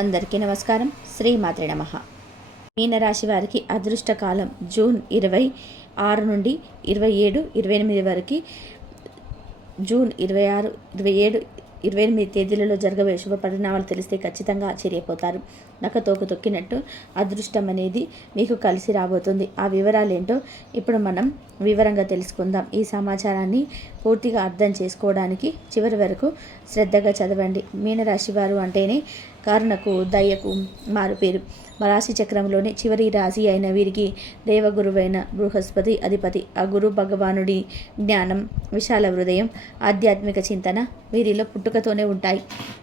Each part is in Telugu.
అందరికీ నమస్కారం. శ్రీమాత్రే నమః. మీనరాశి వారికి అదృష్టకాలం జూన్ 26 నుండి 27, 28 వరకు. జూన్ 26, 27, 28 తేదీలలో జరగబోయే శుభ పరిణామాలు తెలిస్తే ఖచ్చితంగా ఆశ్చర్యపోతారు. నక్కతోక తొక్కినట్టు అదృష్టం అనేది మీకు కలిసి రాబోతుంది. ఆ వివరాలు ఏంటో ఇప్పుడు మనం వివరంగా తెలుసుకుందాం. ఈ సమాచారాన్ని పూర్తిగా అర్థం చేసుకోవడానికి చివరి వరకు శ్రద్ధగా చదవండి. మీనరాశి వారు అంటేనే కరుణకు, దయకు మారుపేరు. రాశి చక్రంలోని చివరి రాశి అయిన వీరికి దేవగురువైన బృహస్పతి అధిపతి. ఆ గురు భగవానుడి జ్ఞానం, విశాల హృదయం, ఆధ్యాత్మిక చింతన వీరిలో పుట్టుకతోనే ఉంటాయి.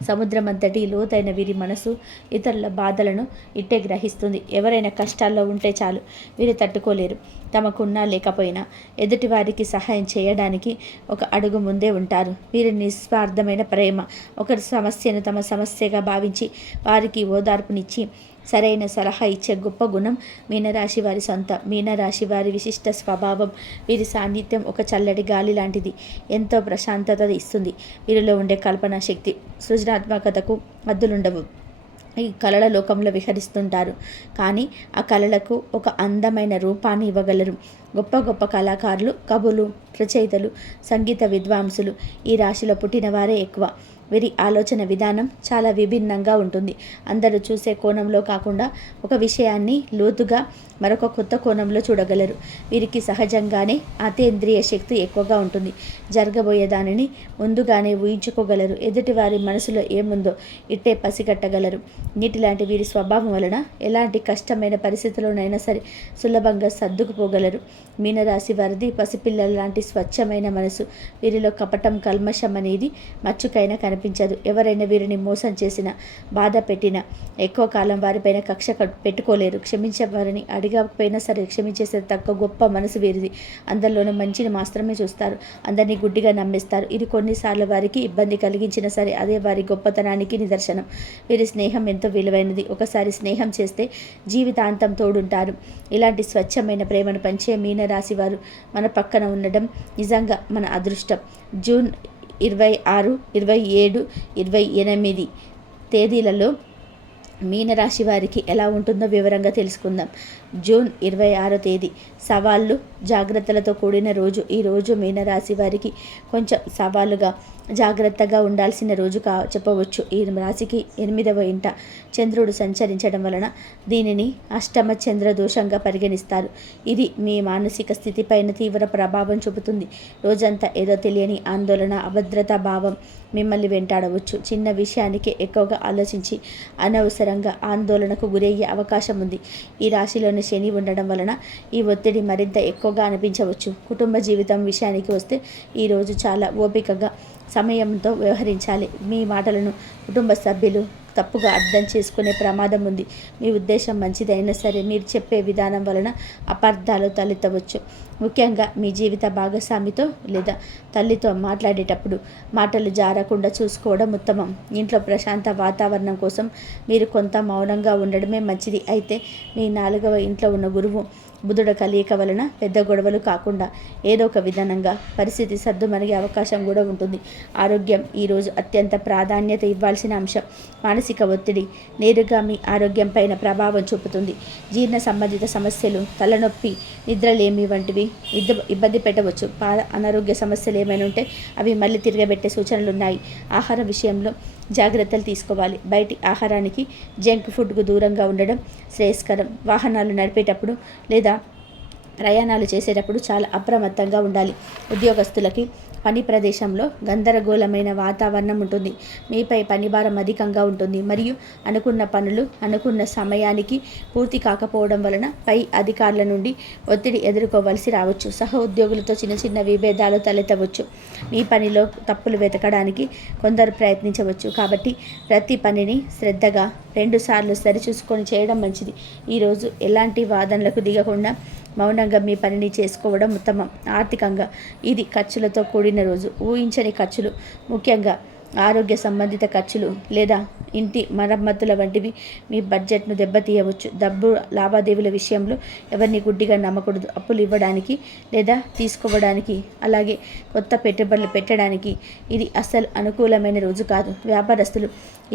సముద్రమంతటి లోతైన వీరి మనసు ఇతరుల బాధలను ఇట్టే గ్రహిస్తుంది. ఎవరైనా కష్టాల్లో ఉంటే చాలు వీరు తట్టుకోలేరు. తమకున్నా లేకపోయినా ఎదుటి వారికి సహాయం చేయడానికి ఒక అడుగు ముందే ఉంటారు. వీరి నిస్వార్థమైన ప్రేమ, ఒకరి సమస్యను తమ సమస్యగా భావించి వారికి ఓదార్పునిచ్చి సరైన సలహా ఇచ్చే గొప్ప గుణం మీనరాశి వారి సొంత. మీనరాశి వారి విశిష్ట స్వభావం, వీరి సాన్నిధ్యం ఒక చల్లటి గాలి లాంటిది. ఎంతో ప్రశాంతత ఇస్తుంది. వీరిలో ఉండే కల్పనా శక్తి, సృజనాత్మకతకు హద్దులుండవు. ఈ కళల లోకంలో విహరిస్తుంటారు, కానీ ఆ కళలకు ఒక అందమైన రూపాన్ని ఇవ్వగలరు. గొప్ప గొప్ప కళాకారులు, కవులు, రచయితలు, సంగీత విద్వాంసులు ఈ రాశిలో పుట్టిన వారే ఎక్కువ. వీరి ఆలోచన విధానం చాలా విభిన్నంగా ఉంటుంది. అందరూ చూసే కోణంలో కాకుండా ఒక విషయాన్ని లోతుగా మరొక కొత్త కోణంలో చూడగలరు. వీరికి సహజంగానే అతీంద్రియ శక్తి ఎక్కువగా ఉంటుంది. జరగబోయే దానిని ముందుగానే ఊహించుకోగలరు. ఎదుటివారి మనసులో ఏముందో ఇట్టే పసిగట్టగలరు. నీటిలాంటి వీరి స్వభావం వలన ఎలాంటి కష్టమైన పరిస్థితుల్లోనైనా సరే సులభంగా సర్దుకుపోగలరు. మీనరాశి వారిది పసిపిల్లల లాంటి స్వచ్ఛమైన మనసు. వీరిలో కపటం, కల్మషం అనేది మచ్చుకైనా కనిపించదు. ఎవరైనా వీరిని మోసం చేసినా, బాధ పెట్టినా ఎక్కువ కాలం వారిపైన కక్ష పెట్టుకోలేరు. క్షమించేవారిని అడిగకపోయినా సరే క్షమించేసే తక్కువ గొప్ప మనసు వీరిది. అందరిలోనూ మంచిని మాత్రమే చూస్తారు. అందరినీ గుడ్డిగా నమ్మేస్తారు. ఇది కొన్నిసార్లు వారికి ఇబ్బంది కలిగించినా సరే అదే వారి గొప్పతనానికి నిదర్శనం. వీరి స్నేహం ఎంతో విలువైనది. ఒకసారి స్నేహం చేస్తే జీవితాంతం తోడుంటారు. ఇలాంటి స్వచ్ఛమైన ప్రేమను పంచే మీనరాశి వారు మన పక్కన ఉండడం నిజంగా మన అదృష్టం. జూన్ 26, 27, 28 తేదీలలో మీనరాశి వారికి ఎలా ఉంటుందో వివరంగా తెలుసుకుందాం. జూన్ 26 తేదీ సవాళ్ళు, జాగ్రత్తలతో కూడిన రోజు. ఈరోజు మీనరాశి వారికి కొంచెం సవాలుగా, జాగ్రత్తగా ఉండాల్సిన రోజు చెప్పవచ్చు. ఈ రాశికి 8వ ఇంట చంద్రుడు సంచరించడం వలన దీనిని అష్టమ చంద్ర దోషంగా పరిగణిస్తారు. ఇది మీ మానసిక స్థితిపైన తీవ్ర ప్రభావం చూపుతుంది. రోజంతా ఏదో తెలియని ఆందోళన, అభద్రతా భావం మిమ్మల్ని వెంటాడవచ్చు. చిన్న విషయానికి ఎక్కువగా ఆలోచించి అనవసరంగా ఆందోళనకు గురయ్యే అవకాశం ఉంది. ఈ రాశిలోని శని ఉండడం వలన ఈ ఒత్తిడి మరింత ఎక్కువగా అనిపించవచ్చు. కుటుంబ జీవితం విషయానికి వస్తే ఈరోజు చాలా ఓపికగా, సమయంతో వ్యవహరించాలి. మీ మాటలను కుటుంబ సభ్యులు తప్పుగా అర్థం చేసుకునే ప్రమాదం ఉంది. మీ ఉద్దేశం మంచిదైనా సరే మీరు చెప్పే విధానం వలన అపార్థాలు తలెత్తవచ్చు. ముఖ్యంగా మీ జీవిత భాగస్వామితో లేదా తల్లితో మాట్లాడేటప్పుడు మాటలు జారకుండా చూసుకోవడం ఉత్తమం. ఇంట్లో ప్రశాంత వాతావరణం కోసం మీరు కొంత మౌనంగా ఉండడమే మంచిది. అయితే మీ 4వ ఇంట్లో ఉన్న గురువు బుధుడు కలయిక వలన పెద్ద గొడవలు కాకుండా ఏదో ఒక విధానంగా పరిస్థితి సర్దుమణిగే అవకాశం కూడా ఉంటుంది. ఆరోగ్యం ఈరోజు అత్యంత ప్రాధాన్యత ఇవ్వాల్సిన అంశం. మానసిక ఒత్తిడి నేరుగా మీ ఆరోగ్యం పైన ప్రభావం చూపుతుంది. జీర్ణ సంబంధిత సమస్యలు, తలనొప్పి, నిద్రలేమి వంటివి ఇబ్బంది పెట్టవచ్చు. అనారోగ్య సమస్యలు ఏమైనా ఉంటే అవి మళ్ళీ తిరగబెట్టే సూచనలు ఉన్నాయి. ఆహార విషయంలో జాగ్రత్తలు తీసుకోవాలి. బయటి ఆహారానికి, జంక్ ఫుడ్కు దూరంగా ఉండడం శ్రేయస్కరం. వాహనాలు నడిపేటప్పుడు లేదా ప్రయాణాలు చేసేటప్పుడు చాలా అప్రమత్తంగా ఉండాలి. ఉద్యోగస్తులకి పని ప్రదేశంలో గందరగోళమైన వాతావరణం ఉంటుంది. మీపై పనిభారం అధికంగా ఉంటుంది మరియు అనుకున్న పనులు అనుకున్న సమయానికి పూర్తి కాకపోవడం వలన పై అధికారుల నుండి ఒత్తిడి ఎదుర్కోవలసి రావచ్చు. సహ ఉద్యోగులతో చిన్న చిన్న విభేదాలు తలెత్తవచ్చు. మీ పనిలో తప్పులు వెతకడానికి కొందరు ప్రయత్నించవచ్చు. కాబట్టి ప్రతి పనిని శ్రద్ధగా 2 సార్లు సరిచూసుకొని చేయడం మంచిది. ఈరోజు ఎలాంటి వాదనలకు దిగకుండా మౌనంగా మీ పనిని చేసుకోవడం ఉత్తమం. ఆర్థికంగా ఇది ఖర్చులతో కూడిన రోజు. ఊహించని ఖర్చులు, ముఖ్యంగా ఆరోగ్య సంబంధిత ఖర్చులు లేదా ఇంటి మరమ్మతుల వంటివి మీ బడ్జెట్ను దెబ్బతీయవచ్చు. డబ్బు లావాదేవీల విషయంలో ఎవరిని గుడ్డిగా నమ్మకూడదు. అప్పులు ఇవ్వడానికి లేదా తీసుకోవడానికి, అలాగే కొత్త పెట్టుబడులు పెట్టడానికి ఇది అస్సలు అనుకూలమైన రోజు కాదు. వ్యాపారస్తులు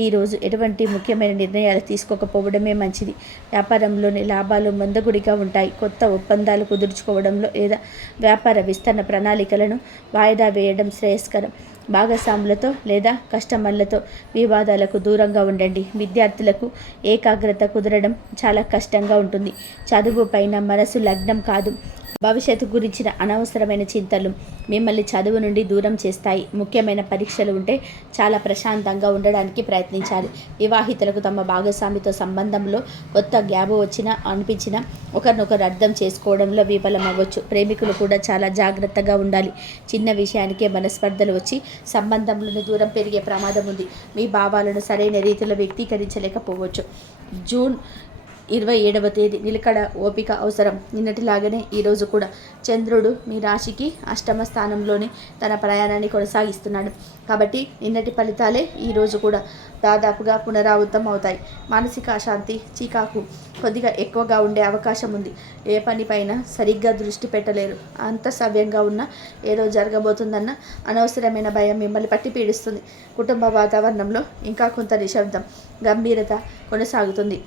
ఈరోజు ఎటువంటి ముఖ్యమైన నిర్ణయాలు తీసుకోకపోవడమే మంచిది. వ్యాపారంలోని లాభాలు మందగుడిగా ఉంటాయి. కొత్త ఒప్పందాలు కుదుర్చుకోవడంలో లేదా వ్యాపార విస్తరణ ప్రణాళికలను వాయిదా వేయడం శ్రేయస్కరం. భాగస్వాములతో లేదా కస్టమర్లతో వివాదాలకు దూరంగా ఉండండి. విద్యార్థులకు ఏకాగ్రత కుదరడం చాలా కష్టంగా ఉంటుంది. చదువు పైన మనసు లగ్నం కాదు. భవిష్యత్తు గురించిన అనవసరమైన చింతలు మిమ్మల్ని చదువు నుండి దూరం చేస్తాయి. ముఖ్యమైన పరీక్షలు ఉంటే చాలా ప్రశాంతంగా ఉండడానికి ప్రయత్నించాలి. వివాహితులకు తమ భాగస్వామితో సంబంధంలో కొత్త గ్యాప్ వచ్చినా అనిపించినా ఒకరినొకరు అర్థం చేసుకోవడంలో విఫలమవ్వచ్చు. ప్రేమికులు కూడా చాలా జాగ్రత్తగా ఉండాలి. చిన్న విషయానికే మనస్పర్ధలు వచ్చి సంబంధంలోని దూరం పెరిగే ప్రమాదం ఉంది. మీ భావాలను సరైన రీతిలో వ్యక్తీకరించలేకపోవచ్చు. జూన్ 27వ తేదీ నిలకడ ఓపిక అవసరం. నిన్నటిలాగానే ఈరోజు కూడా చంద్రుడు మీ రాశికి అష్టమ స్థానంలోనే తన ప్రయాణాన్ని కొనసాగిస్తున్నాడు. కాబట్టి నిన్నటి ఫలితాలే ఈరోజు కూడా దాదాపుగా పునరావృతం అవుతాయి. మానసిక అశాంతి, చికాకు కొద్దిగా ఎక్కువగా ఉండే అవకాశం ఉంది. ఏ పనిపైన సరిగ్గా దృష్టి పెట్టలేరు. అంత సవ్యంగా ఉన్న ఏదో జరగబోతుందన్న అనవసరమైన భయం మిమ్మల్ని పట్టి పీడిస్తుంది. కుటుంబ వాతావరణంలో ఇంకా కొంత నిశ్శబ్దం, గంభీరత కొనసాగుతుంది.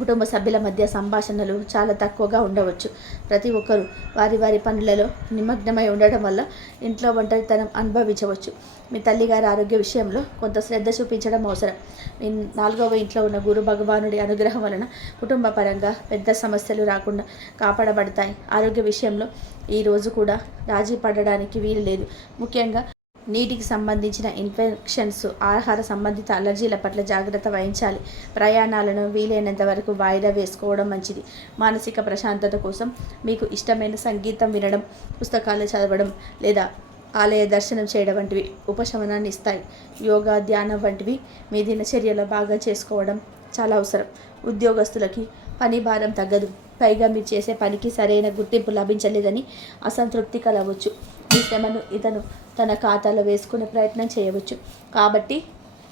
కుటుంబ సభ్యుల మధ్య సంభాషణలు చాలా తక్కువగా ఉండవచ్చు. ప్రతి ఒక్కరూ వారి వారి పనులలో నిమగ్నమై ఉండడం వల్ల ఇంట్లో ఒంటరితనం అనుభవించవచ్చు. మీ తల్లిగారి ఆరోగ్య విషయంలో కొంత శ్రద్ధ చూపించడం అవసరం. మీ 4వ ఇంట్లో ఉన్న గురు భగవానుడి అనుగ్రహం వలన కుటుంబ పరంగా పెద్ద సమస్యలు రాకుండా కాపాడబడతాయి. ఆరోగ్య విషయంలో ఈరోజు కూడా రాజీ పడడానికి వీలు లేదు. ముఖ్యంగా నీటికి సంబంధించిన ఇన్ఫెక్షన్స్, ఆహార సంబంధిత అలర్జీల పట్ల జాగ్రత్త వహించాలి. ప్రయాణాలను వీలైనంత వరకు వాయిదా వేసుకోవడం మంచిది. మానసిక ప్రశాంతత కోసం మీకు ఇష్టమైన సంగీతం వినడం, పుస్తకాలు చదవడం లేదా ఆలయ దర్శనం చేయడం వంటివి ఉపశమనాన్ని ఇస్తాయి. యోగా, ధ్యానం వంటివి మీ దినచర్యలో బాగా చేసుకోవడం చాలా అవసరం. ఉద్యోగస్తులకి పని భారం తగ్గదు. పైగా మీరు చేసే పనికి సరైన గుర్తింపు లభించలేదని అసంతృప్తి కలవచ్చు. ఈ శ్రమను ఇతను తన ఖాతాలో వేసుకునే ప్రయత్నం చేయవచ్చు. కాబట్టి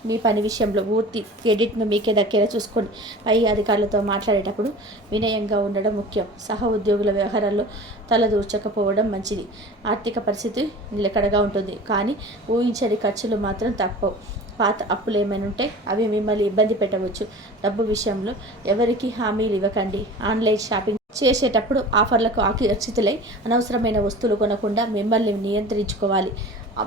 మీ పని విషయంలో పూర్తి క్రెడిట్ను మీకే దక్కేలా చూసుకొని పై అధికారులతో మాట్లాడేటప్పుడు వినయంగా ఉండడం ముఖ్యం. సహ ఉద్యోగుల వ్యవహారాల్లో తలదూర్చకపోవడం మంచిది. ఆర్థిక పరిస్థితి నిలకడగా ఉంటుంది, కానీ ఊహించని ఖర్చులు మాత్రం తప్పవు. పాత అప్పులు ఏమైనా ఉంటే అవి మిమ్మల్ని ఇబ్బంది పెట్టవచ్చు. డబ్బు విషయంలో ఎవరికి హామీలు ఇవ్వకండి. ఆన్లైన్ షాపింగ్ చేసేటప్పుడు ఆఫర్లకు ఆకర్షితులై అనవసరమైన వస్తువులు కొనకుండా మిమ్మల్ని నియంత్రించుకోవాలి.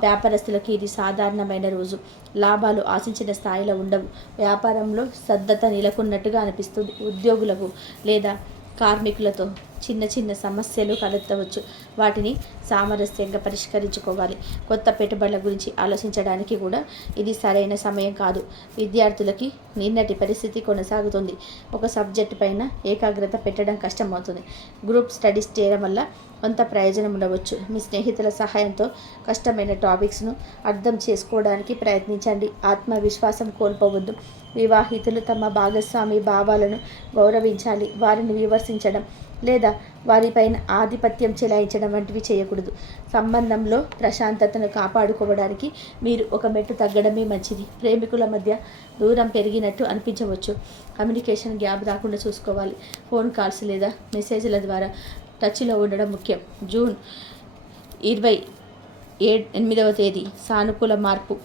వ్యాపారస్తులకు ఇది సాధారణమైన రోజు. లాభాలు ఆశించిన స్థాయిలో ఉండవు. వ్యాపారంలో శ్రద్ధత నెలకొన్నట్టుగా అనిపిస్తుంది. ఉద్యోగులకు లేదా కార్మికులతో చిన్న చిన్న సమస్యలు తలెత్తవచ్చు. వాటిని సామరస్యంగా పరిష్కరించుకోవాలి. కొత్త పెట్టుబడుల గురించి ఆలోచించడానికి కూడా ఇది సరైన సమయం కాదు. విద్యార్థులకి నిన్నటి పరిస్థితి కొనసాగుతుంది. ఒక సబ్జెక్టు పైన ఏకాగ్రత పెట్టడం కష్టమవుతుంది. గ్రూప్ స్టడీస్ చేయడం వల్ల కొంత ప్రయోజనం ఉండవచ్చు. మీ స్నేహితుల సహాయంతో కష్టమైన టాపిక్స్ను అర్థం చేసుకోవడానికి ప్రయత్నించండి. ఆత్మవిశ్వాసం కోల్పోవద్దు. వివాహితులు తమ భాగస్వామి భావాలను గౌరవించాలి. వారిని విమర్శించడం లేదా వారిపైన ఆధిపత్యం చెలాయించడం వంటివి చేయకూడదు. సంబంధంలో ప్రశాంతతను కాపాడుకోవడానికి మీరు ఒక మెట్టు తగ్గడమే మంచిది. ప్రేమికుల మధ్య దూరం పెరిగినట్టు అనిపించవచ్చు. కమ్యూనికేషన్ గ్యాప్ రాకుండా చూసుకోవాలి. ఫోన్ కాల్స్ లేదా మెసేజ్ల ద్వారా టచ్లో ఉండడం ముఖ్యం. జూన్ 28వ తేదీ సానుకూల మార్పు.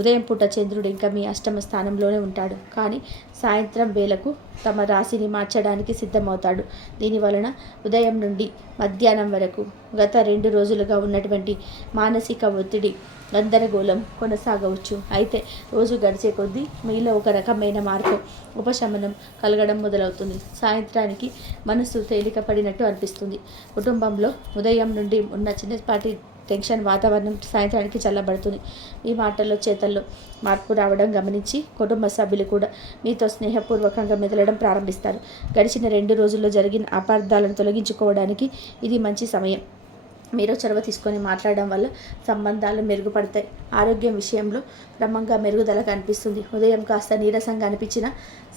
ఉదయం పూట చంద్రుడు ఇంకా మీ అష్టమ స్థానంలోనే ఉంటాడు, కానీ సాయంత్రం వేళకు తమ రాశిని మార్చడానికి సిద్ధమవుతాడు. దీనివలన ఉదయం నుండి మధ్యాహ్నం వరకు గత 2 రోజులుగా ఉన్నటువంటి మానసిక ఒత్తిడి, గందరగోళం కొనసాగవచ్చు. అయితే రోజు గడిచే కొద్దీ మీలో ఒక రకమైన మార్పు, ఉపశమనం కలగడం మొదలవుతుంది. సాయంత్రానికి మనసు తేలిక పడినట్టు అనిపిస్తుంది. కుటుంబంలో ఉదయం నుండి ఉన్న చిన్నపాటి టెన్షన్ వాతావరణం సాయంత్రానికి చల్లబడుతుంది. మీ మాటల్లో చేతల్లో మార్పు రావడం గమనించి కుటుంబ సభ్యులు కూడా మీతో స్నేహపూర్వకంగా మెదలడం ప్రారంభిస్తారు. గడిచిన 2 రోజుల్లో జరిగిన అపార్థాలను తొలగించుకోవడానికి ఇది మంచి సమయం. మీరు చొరవ తీసుకొని మాట్లాడడం వల్ల సంబంధాలు మెరుగుపడతాయి. ఆరోగ్యం విషయంలో క్రమంగా మెరుగుదల కనిపిస్తుంది. ఉదయం కాస్త నీరసంగా అనిపించిన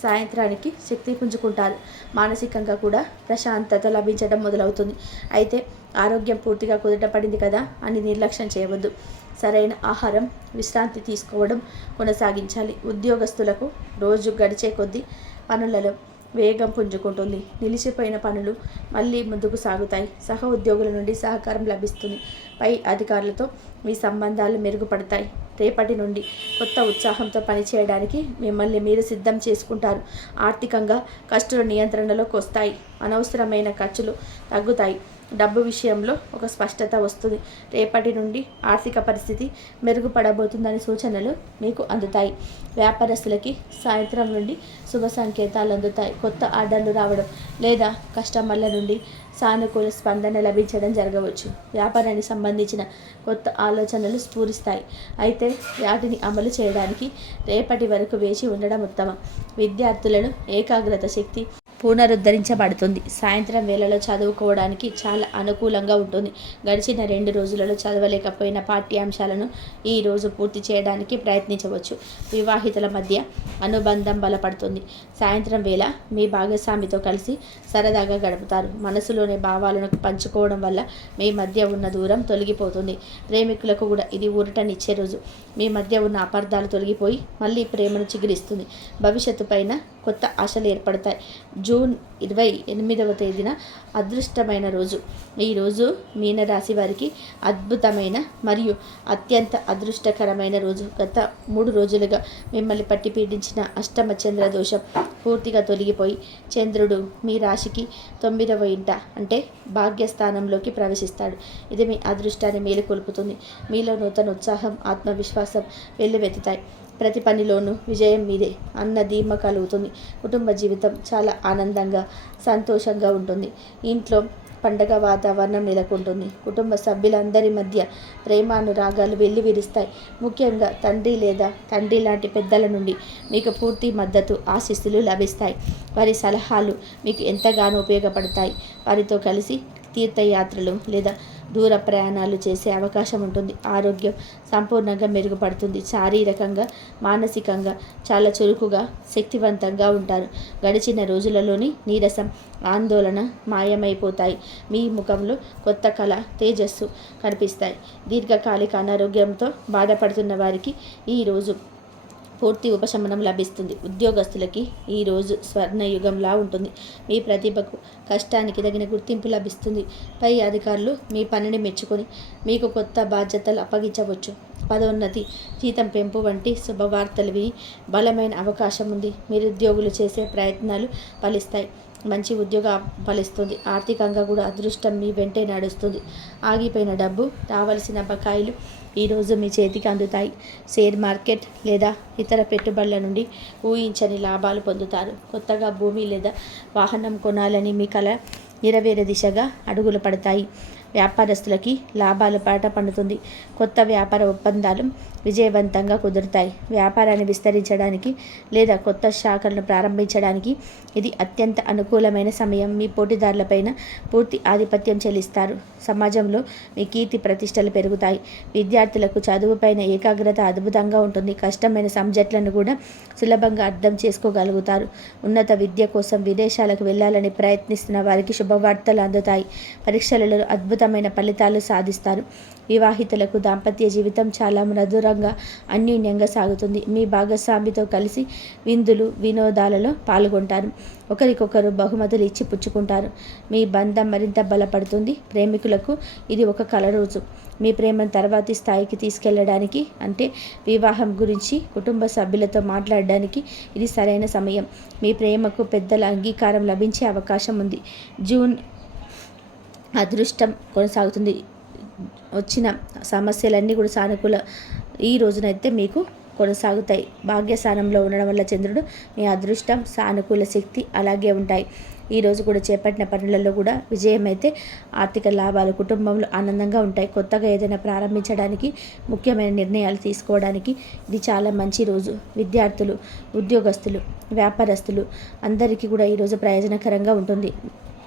సాయంత్రానికి శక్తి పుంజుకుంటారు. మానసికంగా కూడా ప్రశాంతత లభించడం మొదలవుతుంది. అయితే ఆరోగ్యం పూర్తిగా కుదుటపడింది కదా అని నిర్లక్ష్యం చేయవద్దు. సరైన ఆహారం, విశ్రాంతి తీసుకోవడం కొనసాగించాలి. ఉద్యోగస్తులకు రోజు గడిచే కొద్దీ పనులలో వేగం పుంజుకుంటుంది. నిలిచిపోయిన పనులు మళ్ళీ ముందుకు సాగుతాయి. సహ ఉద్యోగుల నుండి సహకారం లభిస్తుంది. పై అధికారులతో మీ సంబంధాలు మెరుగుపడతాయి. రేపటి నుండి కొత్త ఉత్సాహంతో పనిచేయడానికి మిమ్మల్ని మీరు సిద్ధం చేసుకుంటారు. ఆర్థికంగా ఖర్చులు నియంత్రణలోకి వస్తాయి. అనవసరమైన ఖర్చులు తగ్గుతాయి. డబ్బు విషయంలో ఒక స్పష్టత వస్తుంది. రేపటి నుండి ఆర్థిక పరిస్థితి మెరుగుపడబోతుందని సూచనలు మీకు అందుతాయి. వ్యాపారస్తులకి సాయంత్రం నుండి శుభ సంకేతాలు అందుతాయి. కొత్త ఆర్డర్లు రావడం లేదా కస్టమర్ల నుండి సానుకూల స్పందన లభించడం జరగవచ్చు. వ్యాపారానికి సంబంధించిన కొత్త ఆలోచనలు స్ఫూరిస్తాయి. అయితే వాటిని అమలు చేయడానికి రేపటి వరకు వేచి ఉండడం ఉత్తమం. విద్యార్థులను ఏకాగ్రత శక్తి పునరుద్ధరించబడుతుంది. సాయంత్రం వేళలో చదువుకోవడానికి చాలా అనుకూలంగా ఉంటుంది. గడిచిన 2 రోజులలో చదవలేకపోయిన పాఠ్యాంశాలను ఈ రోజు పూర్తి చేయడానికి ప్రయత్నించవచ్చు. వివాహితుల మధ్య అనుబంధం బలపడుతుంది. సాయంత్రం వేళ మీ భాగస్వామితో కలిసి సరదాగా గడుపుతారు. మనసులోని భావాలను పంచుకోవడం వల్ల మీ మధ్య ఉన్న దూరం తొలగిపోతుంది. ప్రేమికులకు కూడా ఇది ఊరటనిచ్చే రోజు. మీ మధ్య ఉన్న అపార్థాలు తొలగిపోయి మళ్ళీ ప్రేమను చిగురిస్తుంది. భవిష్యత్తు పైన కొత్త ఆశలు ఏర్పడతాయి. జూన్ 28వ తేదీన అదృష్టమైన రోజు. ఈరోజు మీనరాశి వారికి అద్భుతమైన మరియు అత్యంత అదృష్టకరమైన రోజు. గత 3 రోజులుగా మిమ్మల్ని పట్టి పీడించిన అష్టమ చంద్ర దోషం పూర్తిగా తొలగిపోయి చంద్రుడు మీ రాశికి 9వ ఇంట అంటే భాగ్యస్థానంలోకి ప్రవేశిస్తాడు. ఇది మీ అదృష్టాన్ని మేలుకొల్పుతుంది. మీలో నూతన ఉత్సాహం, ఆత్మవిశ్వాసం వెల్లువెత్తుతాయి. ప్రతి పనిలోనూ విజయం మీదే అన్న ధీమ కలుగుతుంది. కుటుంబ జీవితం చాలా ఆనందంగా, సంతోషంగా ఉంటుంది. ఇంట్లో పండగ వాతావరణం నెలకొంటుంది. కుటుంబ సభ్యులందరి మధ్య ప్రేమానురాగాలు వెల్లివిరుస్తాయి. ముఖ్యంగా తండ్రి లేదా తండ్రి లాంటి పెద్దల నుండి మీకు పూర్తి మద్దతు, ఆశీస్సులు లభిస్తాయి. వారి సలహాలు మీకు ఎంతగానో ఉపయోగపడతాయి. వారితో కలిసి తీర్థయాత్రలు లేదా దూర ప్రయాణాలు చేసే అవకాశం ఉంటుంది. ఆరోగ్యం సంపూర్ణంగా మెరుగుపడుతుంది. శారీరకంగా, మానసికంగా చాలా చురుకుగా, శక్తివంతంగా ఉంటారు. గడిచిన రోజులలోని నీరసం, ఆందోళన మాయమైపోతాయి. మీ ముఖంలో కొత్త కళ, తేజస్సు కనిపిస్తాయి. దీర్ఘకాలిక అనారోగ్యంతో బాధపడుతున్న వారికి ఈరోజు పూర్తి ఉపశమనం లభిస్తుంది. ఉద్యోగస్తులకి ఈరోజు స్వర్ణయుగంలా ఉంటుంది. మీ ప్రతిభకు, కష్టానికి తగిన గుర్తింపు లభిస్తుంది. పై అధికారులు మీ పనిని మెచ్చుకొని మీకు కొత్త బాధ్యతలు అప్పగించవచ్చు. పదోన్నతి, జీతం పెంపు వంటి శుభవార్తలు విని బలమైన అవకాశం ఉంది. నిరుద్యోగులు చేసే ప్రయత్నాలు ఫలిస్తాయి. మంచి ఉద్యోగం ఫలిస్తుంది. ఆర్థికంగా కూడా అదృష్టం మీ వెంటే నడుస్తుంది. ఆగిపోయిన డబ్బు, రావాల్సిన బకాయిలు ఈరోజు మీ చేతికి అందుతాయి. షేర్ మార్కెట్ లేదా ఇతర పెట్టుబడుల నుండి ఊహించని లాభాలు పొందుతారు. కొత్తగా భూమి లేదా వాహనం కొనాలని మీ కల నెరవేరే దిశగా అడుగులు పడతాయి. వ్యాపారస్తులకి లాభాలు పాట పండుతుంది. కొత్త వ్యాపార ఒప్పందాలు విజయవంతంగా కుదురుతాయి. వ్యాపారాన్ని విస్తరించడానికి లేదా కొత్త శాఖలను ప్రారంభించడానికి ఇది అత్యంత అనుకూలమైన సమయం. మీ పోటీదారులపైన పూర్తి ఆధిపత్యం చెల్లిస్తారు. సమాజంలో మీ కీర్తి ప్రతిష్టలు పెరుగుతాయి. విద్యార్థులకు చదువుపైన ఏకాగ్రత అద్భుతంగా ఉంటుంది. కష్టమైన సబ్జెక్టులను కూడా సులభంగా అర్థం చేసుకోగలుగుతారు. ఉన్నత విద్య కోసం విదేశాలకు వెళ్ళాలని ప్రయత్నిస్తున్న వారికి శుభవార్తలు అందుతాయి. పరీక్షలలో అద్భుతమైన ఫలితాలు సాధిస్తారు. వివాహితులకు దాంపత్య జీవితం చాలా మధురంగా, అన్యోన్యంగా సాగుతుంది. మీ భాగస్వామితో కలిసి విందులు, వినోదాలలో పాల్గొంటారు. ఒకరికొకరు బహుమతులు ఇచ్చి పుచ్చుకుంటారు. మీ బంధం మరింత బలపడుతుంది. ప్రేమికులకు ఇది ఒక కల రోజు. మీ ప్రేమను తర్వాతి స్థాయికి తీసుకెళ్లడానికి అంటే వివాహం గురించి కుటుంబ సభ్యులతో మాట్లాడడానికి ఇది సరైన సమయం. మీ ప్రేమకు పెద్దల అంగీకారం లభించే అవకాశం ఉంది. జూన్ అదృష్టం కొనసాగుతుంది. వచ్చిన సమస్యలన్నీ కూడా సానుకూల ఈ రోజునైతే మీకు కొనసాగుతాయి. భాగ్యస్థానంలో ఉండడం వల్ల చంద్రుడు మీ అదృష్టం, సానుకూల శక్తి అలాగే ఉంటాయి. ఈరోజు కూడా చేపట్టిన పనులలో కూడా విజయం అయితే ఆర్థిక లాభాలు, కుటుంబంలో ఆనందంగా ఉంటాయి. కొత్తగా ఏదైనా ప్రారంభించడానికి, ముఖ్యమైన నిర్ణయాలు తీసుకోవడానికి ఇది చాలా మంచి రోజు. విద్యార్థులు, ఉద్యోగస్తులు, వ్యాపారస్తులు అందరికీ కూడా ఈరోజు ప్రయోజనకరంగా ఉంటుంది.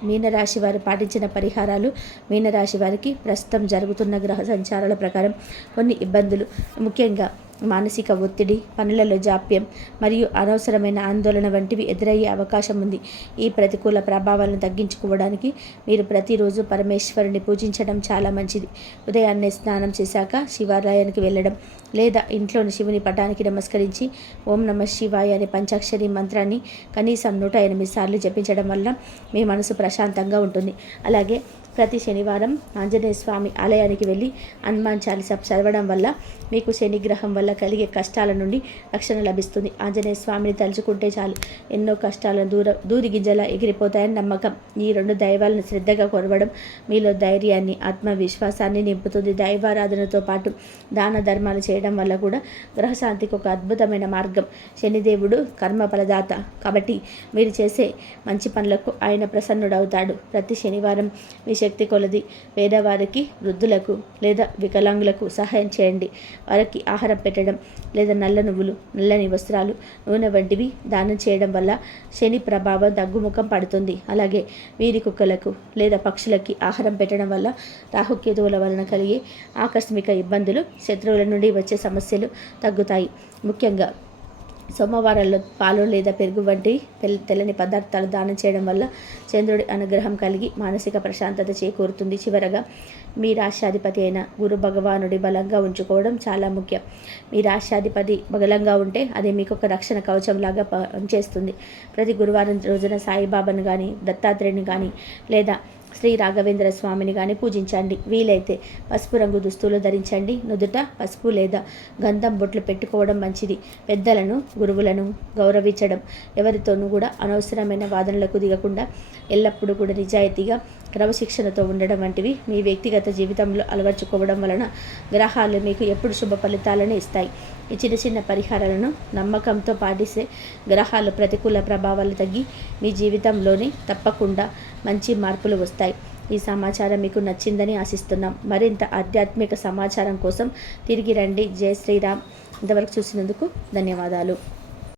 మీనరాశి వారు పాటించిన పరిహారాలు. మీనరాశి వారికి ప్రస్తుతం జరుగుతున్న గ్రహ సంచారాల ప్రకారం కొన్ని ఇబ్బందులు, ముఖ్యంగా మానసిక ఒత్తిడి, పనులలో జాప్యం మరియు అనవసరమైన ఆందోళన వంటివి ఎదురయ్యే అవకాశం ఉంది. ఈ ప్రతికూల ప్రభావాలను తగ్గించుకోవడానికి మీరు ప్రతిరోజు పరమేశ్వరుని పూజించడం చాలా మంచిది. ఉదయాన్నే స్నానం చేశాక శివాలయానికి వెళ్ళడం లేదా ఇంట్లోని శివుని పటానికి నమస్కరించి ఓం నమః శివాయ అనే పంచాక్షరి మంత్రాన్ని కనీసం 108 సార్లు జపించడం వల్ల మీ మనసు ప్రశాంతంగా ఉంటుంది. అలాగే ప్రతి శనివారం ఆంజనేయ స్వామి ఆలయానికి వెళ్ళి హనుమాన్ చాలీసా చదవడం వల్ల మీకు శనిగ్రహం వల్ల కలిగే కష్టాల నుండి రక్షణ లభిస్తుంది. ఆంజనేయ స్వామిని తలుచుకుంటే చాలు ఎన్నో కష్టాలను దూదిగింజలా ఎగిరిపోతాయని నమ్మకం. ఈ 2 దైవాలను శ్రద్ధగా కొరవడం మీలో ధైర్యాన్ని, ఆత్మవిశ్వాసాన్ని నింపుతుంది. దైవారాధనతో పాటు దాన ధర్మాలు చేయడం వల్ల కూడా గ్రహశాంతికి ఒక అద్భుతమైన మార్గం. శనిదేవుడు కర్మ ఫలదాత కాబట్టి మీరు చేసే మంచి పనులకు ఆయన ప్రసన్నుడవుతాడు. ప్రతి శనివారం మీ శక్తి కొలది పేదవారికి, వృద్ధులకు లేదా వికలాంగులకు సహాయం చేయండి. వారికి ఆహారం పెట్టడం లేదా నల్ల నువ్వులు, నల్లని వస్త్రాలు, నూనె వంటివి దానం చేయడం వల్ల శని ప్రభావం తగ్గుముఖం పడుతుంది. అలాగే వీరి కుక్కలకు లేదా పక్షులకి ఆహారం పెట్టడం వల్ల రాహుకేతువుల వలన కలిగే ఆకస్మిక ఇబ్బందులు, శత్రువుల నుండి వచ్చే సమస్యలు తగ్గుతాయి. ముఖ్యంగా సోమవారాల్లో పాలు లేదా పెరుగు వంటి తెల్లని పదార్థాలు దానం చేయడం వల్ల చంద్రుడి అనుగ్రహం కలిగి మానసిక ప్రశాంతత చేకూరుతుంది. చివరగా మీ రాష్ట్రాధిపతి అయిన గురు భగవానుడి బలంగా ఉంచుకోవడం చాలా ముఖ్యం. మీ రాష్ట్రాధిపతి బలంగా ఉంటే అది మీకు ఒక రక్షణ కవచంలాగా పనిచేస్తుంది. ప్రతి గురువారం రోజున సాయిబాబాను కానీ, దత్తాత్రేయుని కానీ లేదా శ్రీ రాఘవేంద్ర స్వామిని కానీ పూజించండి. వీలైతే పసుపు రంగు దుస్తులు ధరించండి. నుదుట పసుపు లేదా గంధం బొట్లు పెట్టుకోవడం మంచిది. పెద్దలను, గురువులను గౌరవించడం, ఎవరితోనూ కూడా అనవసరమైన వాదనలకు దిగకుండా ఎల్లప్పుడూ కూడా నిజాయితీగా క్రమశిక్షణతో ఉండడం వంటివి మీ వ్యక్తిగత జీవితంలో అలవర్చుకోవడం వలన గ్రహాలు మీకు ఎప్పుడు శుభ ఫలితాలను ఇస్తాయి. ఈ చిన్న చిన్న పరిహారాలను నమ్మకంతో పాటిస్తే గ్రహాలు ప్రతికూల ప్రభావాలు తగ్గి మీ జీవితంలోని తప్పకుండా మంచి మార్పులు వస్తాయి. ఈ సమాచారం మీకు నచ్చిందని ఆశిస్తున్నాం. మరింత ఆధ్యాత్మిక సమాచారం కోసం తిరిగి రండి. జై శ్రీరామ్. ఇంతవరకు చూసినందుకు ధన్యవాదాలు.